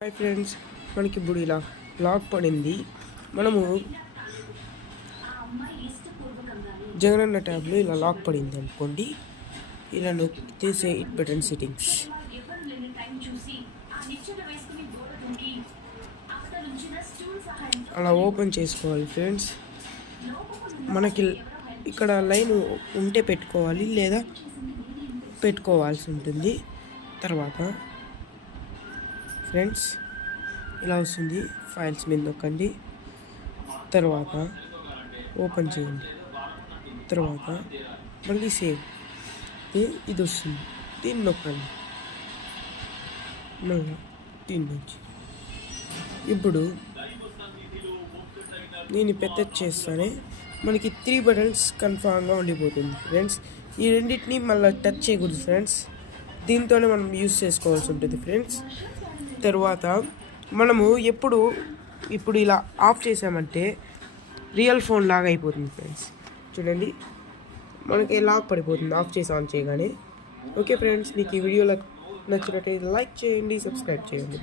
Hi friends, మనకి ఇప్పుడు ఇలా లాక్ పడింది. మనము జగనన్న ట్యాబ్లో ఇలా లాక్ పడింది అనుకోండి. ఇలా తీసే ఇట్ బటన్ సెట్టింగ్స్ అలా ఓపెన్ చేసుకోవాలి ఫ్రెండ్స్. మనకి ఇక్కడ లైన్ ఉంటే పెట్టుకోవాలి, లేదా పెట్టుకోవాల్సి ఉంటుంది. తర్వాత ఫ్రెండ్స్ ఇలా వస్తుంది. ఫైల్స్ మీద నొక్కండి, తర్వాత ఓపెన్ చేయండి, తర్వాత మళ్ళీ సేవ్ ఇది వస్తుంది. దీన్ని నొక్కండి, మళ్ళీ దీని నుంచి. ఇప్పుడు దీన్ని పెద్ద చేస్తానే మనకి 3 బటన్స్ కన్ఫామ్గా ఉండిపోతుంది ఫ్రెండ్స్. ఈ రెండింటిని మళ్ళీ టచ్ చేయకూడదు ఫ్రెండ్స్. దీంతోనే మనం యూస్ చేసుకోవాల్సి ఉంటుంది ఫ్రెండ్స్. తర్వాత మనము ఇప్పుడు ఇలా ఆఫ్ చేసామంటే రియల్ ఫోన్ లాగా అయిపోతుంది ఫ్రెండ్స్. చూడండి, మనకి లాక్ పడిపోతుంది ఆఫ్ చేసి ఆన్ చేయగానే. ఓకే ఫ్రెండ్స్, మీకు ఈ వీడియోలో నచ్చినట్టయితే లైక్ చేయండి, సబ్స్క్రైబ్ చేయండి.